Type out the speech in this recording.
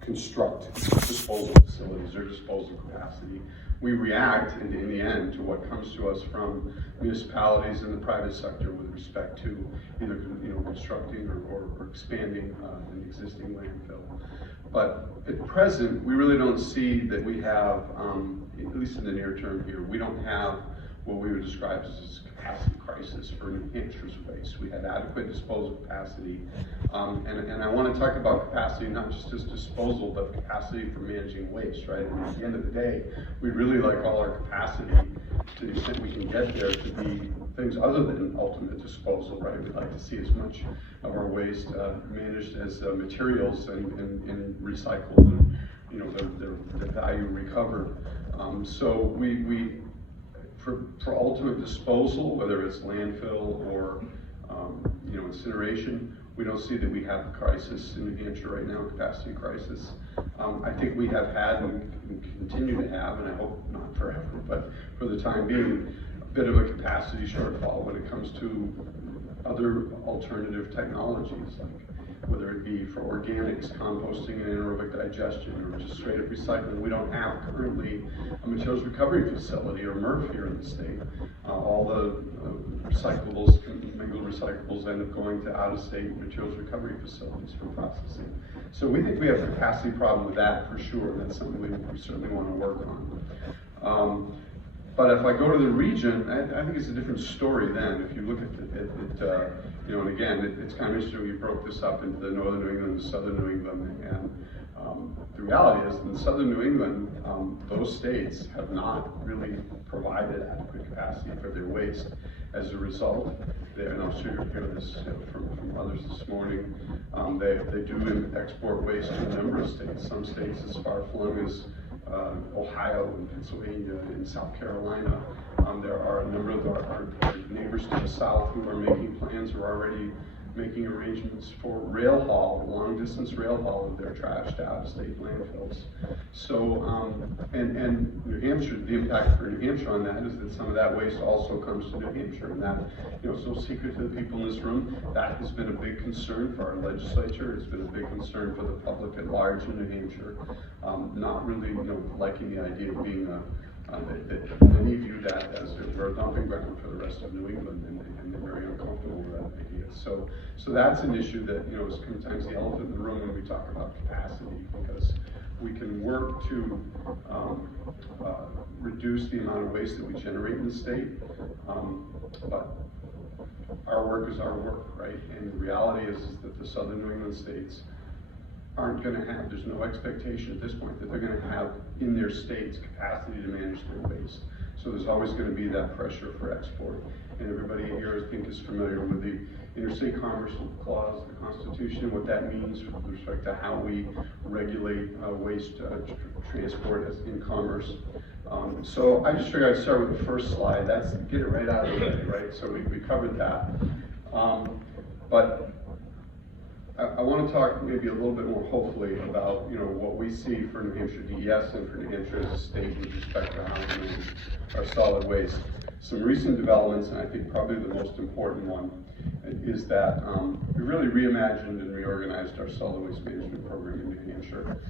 construct disposal facilities or disposal capacity. We react in the end to what comes to us from municipalities and the private sector with respect to either constructing or expanding an existing landfill. But at present, we really don't see that we have, at least in the near term here, we don't have what we would describe as a capacity crisis for New Hampshire's waste. We have adequate disposal capacity, and I want to talk about capacity not just as disposal, but capacity for managing waste, right? And at the end of the day, we'd really like all our capacity, to the extent we can get there, to be things other than ultimate disposal, right? We'd like to see as much of our waste managed as materials and recycled, and their value recovered. So for ultimate disposal, whether it's landfill or incineration, we don't see that we have a crisis in New Hampshire right now, a capacity crisis. I think we have had and continue to have, and I hope not forever, but for the time being, a bit of a capacity shortfall when it comes to other alternative technologies, like whether it be for organics, composting and anaerobic digestion, or just straight up recycling. We don't have currently a materials recovery facility or MRF here in the state. All the recyclables, mingled recyclables, end up going to out-of-state materials recovery facilities for processing. So we think we have a capacity problem with that for sure, and that's something we certainly want to work on. But if I go to the region, I think it's a different story then. If you look at it, and again, it's kind of interesting, you broke this up into the northern New England and southern New England, and the reality is in southern New England, those states have not really provided adequate capacity for their waste. As a result, and I'm sure you'll hear this from others this morning, they do export waste to a number of states. Some states as far flung as Ohio and Pennsylvania and South Carolina. There are a number of our neighbors to the south who are making plans or already making arrangements for rail haul, long distance rail haul of their trash to out-of-state landfills. So, and New Hampshire, the impact for New Hampshire on that is that some of that waste also comes to New Hampshire, and that, it's no secret to the people in this room, that has been a big concern for our legislature. It's been a big concern for the public at large in New Hampshire. Not really, liking the idea of being that many view that as we're a dumping ground for the rest of New England, and they're very uncomfortable with that idea. So that's an issue that is sometimes the elephant in the room when we talk about capacity, because we can work to reduce the amount of waste that we generate in the state, but our work is our work, right? And the reality is that the southern New England states aren't going to have, there's no expectation at this point that they're going to have in their states capacity to manage their waste. So there's always going to be that pressure for export. And everybody here, I think, is familiar with the Interstate Commerce Clause of the Constitution, what that means with respect to how we regulate waste transport in commerce. So I just figured I'd start with the first slide. That's get it right out of the way, right? So we covered that. But I want to talk maybe a little bit more hopefully about what we see for New Hampshire DES and for New Hampshire as a state with respect to how we manage our solid waste. Some recent developments, and I think probably the most important one, is that we really reimagined and reorganized our solid waste management program in New Hampshire.